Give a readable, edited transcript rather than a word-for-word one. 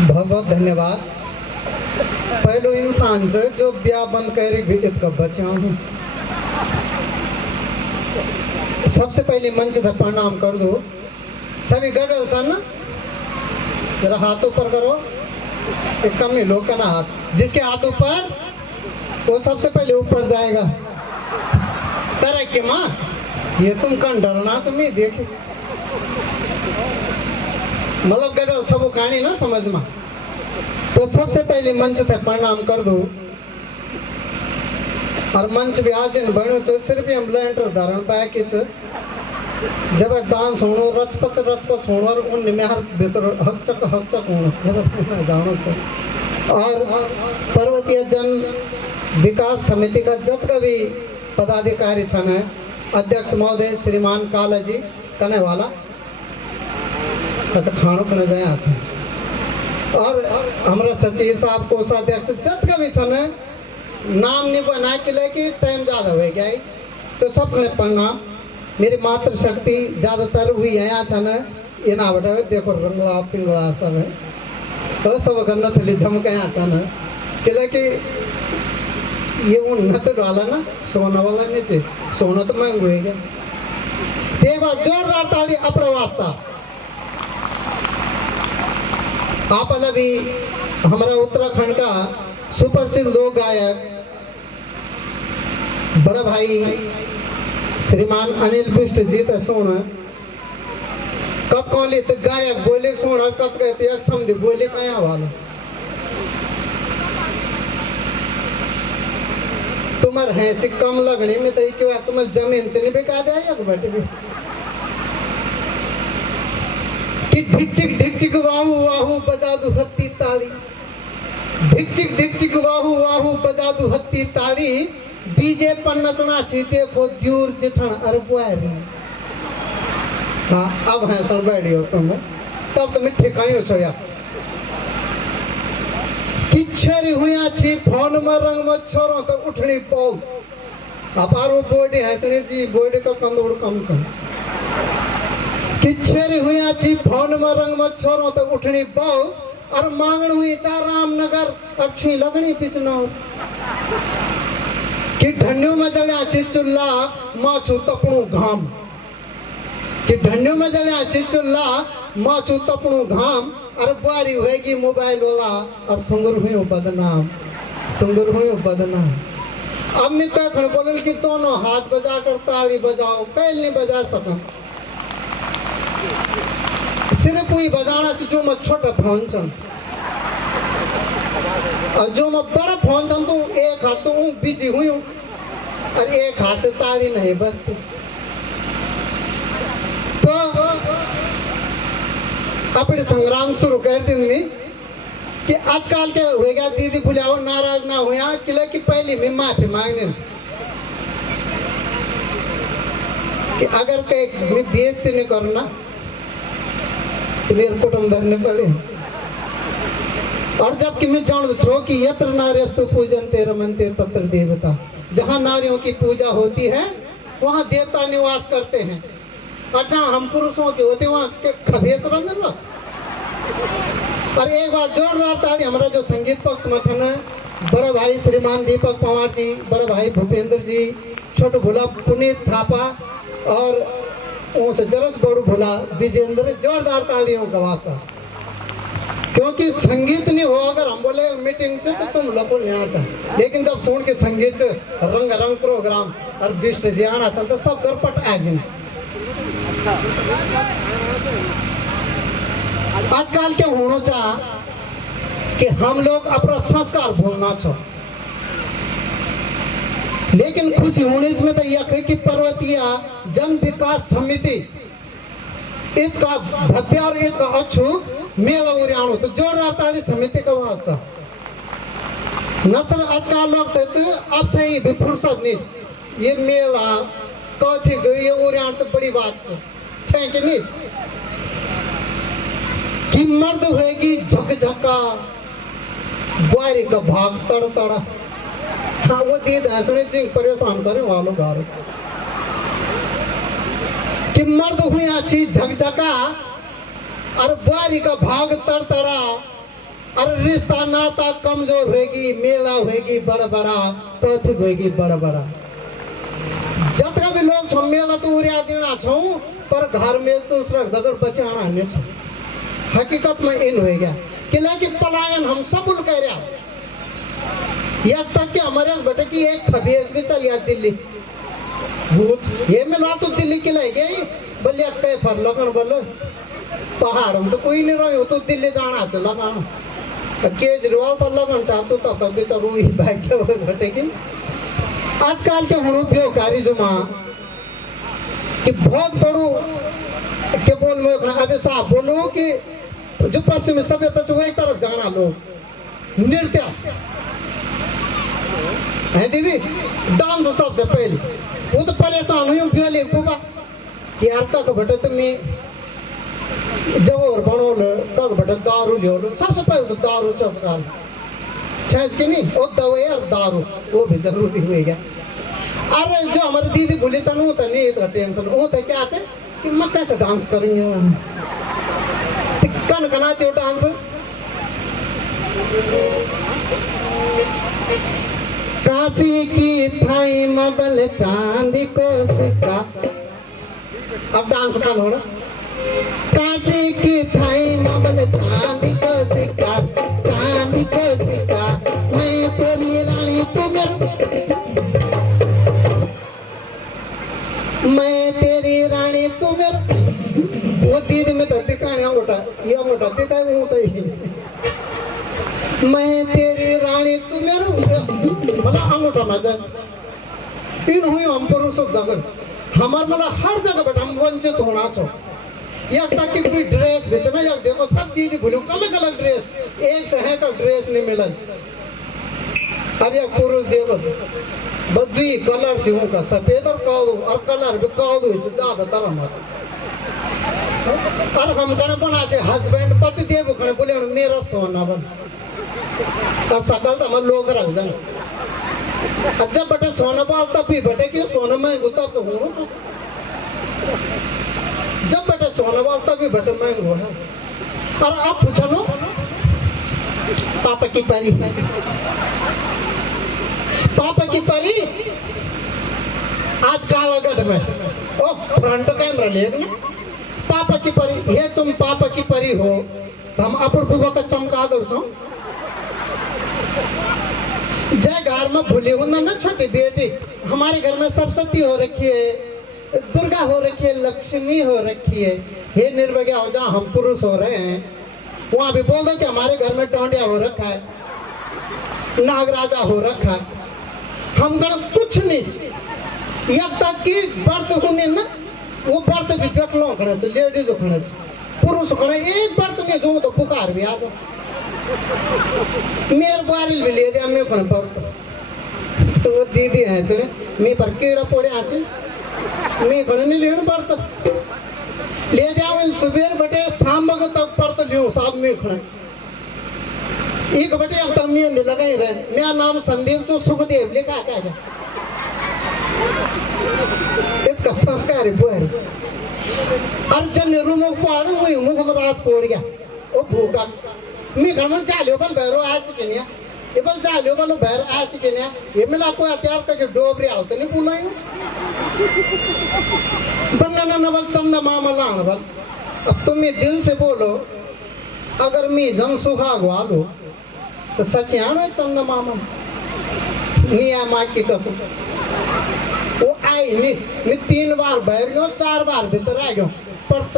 बहुत बहुत धन्यवाद। पहलू इंसान से जो ब्याह बंद कर भी इतना बचा। सबसे पहले मंच पर प्रणाम कर दो सभी गडल सन ना, जरा हाथ ऊपर करो। एक कम ही लोग का ना हाथ, जिसके हाथ ऊपर वो सबसे पहले ऊपर जाएगा। तरह के माँ ये तुम कन डरना सुमी देखे, मतलब गडल सब कहानी ना समझ में। तो सबसे पहले मंच पे प्रणाम कर दो। और मंच भी आज बनो सिर्फ हम लेंटर धारण पाए कि जब डांस होनो रचपच होनो और उन में हर भीतर हकचक होनो जब जानो छे। और पर्वतीय जन विकास समिति का जत भी पदाधिकारी छन, अध्यक्ष महोदय श्रीमान कालाजी कने वाला अच्छा खानो कने जाए अच्छा। और हमारा सचिव साहब कोषाध्यक्ष जत का भी छन, नाम नहीं बना के लेके टाइम ज़्यादा हो गया तो सबने प्रणाम। मेरी मातृशक्ति ज़्यादातर हुई है यहाँ छन, ये ना बेटा देखो रंगला पिंगला सब है तो सब करना थली झमके यहाँ छन के लेके ये उन्नत वाला ना सोना वाला नहीं चे, सोना तो महंग हुएगा। एक बार जोरदार ताली अपना वास्ता। आप अभी हमारा उत्तराखंड का सुप्रसिद्ध लोक गायक बड़ा भाई श्रीमान अनिल बिष्ट जी तो सुन कत कौली तो गायक बोले सुन और कत कहते एक समझ बोले कया वाला तुम्हार है से कम लगने में तो क्या तुम्हार जमीन तो नहीं बेकार जाएगा तो बैठे भी कि ढिकचिक वाहू वाहू बजा दू हत्ती ताली, ढिकचिक वाहू वाहू बजा दू हत्ती ताली, डीजे पर नचना छी देखो द्यूर जिठन अरबुआरी। हाँ अब है सुन बैठियो तुम तब तो मिठे कहीं छो यार किच्छरी हुआ छी फोन में रंग में छोरो तो उठनी पाऊ। अपारो बोर्ड है सने जी बोर्ड का कंदोड़ कम सुन किच्छरी हुआ छी फोन में रंग में छोरो तो उठनी पाऊ। और मांगण हुई चार रामनगर अच्छी लगनी पिछना कि ढन्यू में जले छी चुल्ला माछू तपणु घाम, कि ढन्यू में जले छी चुल्ला माछू तपणु घाम। और बारी होएगी मोबाइल वाला और सुंगर हुई बदनाम, सुंगर हुई बदनाम। अब मैं कह बोल कि दोनों हाथ बजा कर ताली बजाओ, कैल नहीं बजा सका। सिर्फ वही बजाना चाहिए जो मैं छोटा फोन चल और जो मैं बड़ा फोन चल तो एक हाथ तो बिजी हुई हूँ और एक हाथ से ताली नहीं बजती। तो अपने संग्राम शुरू कर दी कि आजकल के हो गया दीदी बुलाओ नाराज ना हुआ किले की पहली में माफी मांगने कि अगर कहीं बेइज्जती नहीं करना तो मेरे कुटुंब धरने पड़े। और जबकि मैं जान छो कि यत्र नार्यस्तु पूजन्ते रमन्ते तत्र देवता, जहाँ नारियों की पूजा होती है वहाँ देवता निवास करते हैं। अच्छा हम पुरुषों के होते वहाँ खबेश रंगन। और एक बार जोरदार ताली हमारा जो संगीत पक्ष में छन बड़े भाई श्रीमान दीपक पवार जी, बड़े भाई भूपेंद्र जी, छोटे भोला पुनीत थापा और उनसे जरस बड़ू भोला विजेंद्र, जोरदार तालियों का वास्ता। क्योंकि संगीत नहीं हो अगर हम बोले मीटिंग से तो तुम लोग यहाँ से, लेकिन जब सुन के संगीत रंग रंग प्रोग्राम और विष्णु जी आना चलता सब गरपट आ गए। आजकल क्या होना चाह कि हम लोग अपना संस्कार भूलना चाह, लेकिन खुशी होने इसमें तो यह है कि पर्वतीय जन विकास समिति इसका भव्य और इसका अच्छु मेला उड़ाणु तो जोरदार ताली समिति का वास्ता। न तो आजकल लोग तो अब थे भी फुर्सत नहीं ये मेला कथी गई ये उड़ाण तो बड़ी बात है कि नहीं कि मर्द होएगी झकझका बुआरी का भाग तड़ तड़ा। हाँ वो दे हंसने जी परेशान करे वालों घर कि मर्द हुई अच्छी झकझका और बुआरी का भाग तड़ तड़ा अरे रिश्ता नाता कमजोर होगी, मेला होगी बड़ा बड़ा, कथी होगी बड़ा बड़ा। जतका भी लोग छो मेला तो उरिया देना छो, पर घर में तो सुरख दगड़ बचाना नहीं छो। हकीकत में इन हो गया कि पलायन हम सब उल कह रहा। यहाँ तक कि हमारे बेटे की एक खबीस भी चल गया दिल्ली भूत। ये मिला तो दिल्ली की लाई गई बल्ले कई फर लगन बोलो पहाड़ों में तो कोई नहीं रही हो, तो दिल्ली जाना चला मानो केजरीवाल पर लगन चाहते तो तब बेचारू ही भाग्य घटेगी। आजकल के हम उपयोगकारी जो माँ कि बहुत बड़ो के बोल में अभी साहब बोलो कि जो पश्चिमी सभ्यता जो वही तरफ जाना लोग नृत्य है दीदी, डांस सबसे पहले वो तो परेशान हुई गेले कुबा कि यार कक बटे तुम्हें जब और बनो ले कक बटे दारू लियो लो। सबसे पहले तो दारू चस्काल छेज के नहीं और दवाई और दारू वो भी जरूरी हुएगा। अरे जो हमारे दीदी बोले चलो होता नहीं तो टेंशन होता है क्या है कि मैं कैसे डांस करेंगे कन कना चाहिए डांस। काशी की थाई मबल चांदी को सिक्का, अब डांस का होना। काशी की थाई मबल चांदी को सिक्का, चांदी को सिक्का, मैं तेरी रानी तू मैं तेरी रानी तू मेरे। वो दीदी में तो दिखाने अंगूठा ये अंगूठा दिखाए वो तो ही मैं तेरी रानी तू मेरे मला अंगूठा ना जाए इन हुई हम पुरुषों दगन हमार मला हर जगह बेटा हम वंचित होना छो। या तक कि कोई ड्रेस बेचना या देखो सब दीदी बोले अलग अलग ड्रेस एक सहे का ड्रेस नहीं मिला। अब एक पुरुष देखो बद्दी कलर से का सफेद और कालो और कलर भी कालो ज्यादा तरह और हम कने बना छे हस्बैंड पति देव कने बोले मेरा सोना बन और सकल तो हम लोग रख जान। जब बटे सोना बाल तब भी बटे कि सोना महंगो तब तो हो जब बटे सोना बाल तब भी बटे महंगो है। और आप पूछो नो पापा की परी आज कालागढ़ में ओ फ्रंट कैमरा लेना पापा की परी ये तुम पापा की परी हो तो हम अपन बुआ का चमका दो छो। जय घर में भूली हूं ना छोटी बेटी हमारे घर में सरस्वती हो रखी है, दुर्गा हो रखी है, लक्ष्मी हो रखी है। हे निर्भया हो जहाँ हम पुरुष हो रहे हैं वहां भी बोल दो कि हमारे घर में टोंडिया हो रखा है, नागराजा हो रखा है। हम घर कुछ नहीं यहाँ तक कि बर्त होने ना वो बर्त भी बेटलों खड़े थे, लेडीज खड़े थे, पुरुष खड़े एक बर्त नहीं जो तो पुकार भी आ जाओ मेरे बारिल भी ले दिया मैं खड़े बर्त तो वो दीदी है से मैं पर कीड़ा पड़े आछे मैं खड़े नहीं लेने बर्त ले जाओ सुबह बटे शाम तक बर्त लियो साहब में खड़े एक बटे अब तक मैं लगा ही रहे। मेरा नाम संदीप जो सुखदेव लिखा क्या है एक संस्कार है बुआरी अर्जन रूम पाड़ू हुई मुख रात कोड़ गया ओ भूखा मैं घर में चालियो बल भैरो आ चुके नहीं ये बल चालियो बल भैर आ चुके नहीं ये मिला कोई हथियार तक डोबरी आते नहीं बुलाई बनना ना बल चंदा मामा लाना बल। अब तुम ये दिल से बोलो अगर मैं जन सुखा गवा लो तो सच है चंदा मामा मियाँ माँ की कसम वो आई नहीं मैं 3 बार बैर गयो 4 बार भीतर आ गयो पर